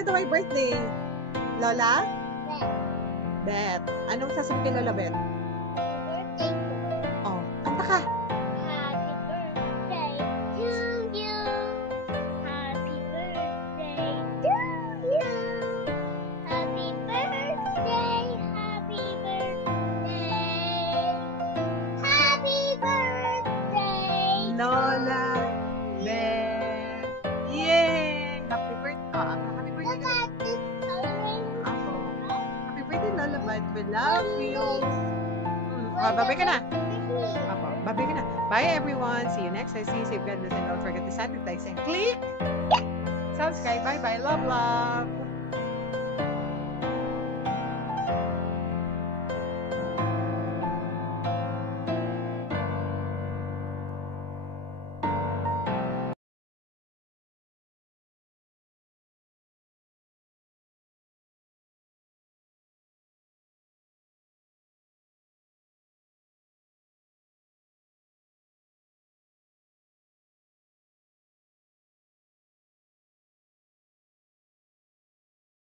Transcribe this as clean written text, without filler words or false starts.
Sino to my birthday? Lola? Beth. Beth. Anong sasabihin kay Lola Beth? Birthday ko. Oh, kanta ka. Happy birthday to you. Happy birthday to you. Happy birthday. Happy birthday. Happy birthday. Lola Beth. Yay! Happy birthday. Oh, happy birthday. Look at this coloring. Ako. Happy birthday, Lola Beth. We love you. Babay ka na. Apo, babay ka na. Bye, everyone. See you next time. See you, safe, goodness, and don't forget to sanitize and click subscribe. Bye-bye. Love, love.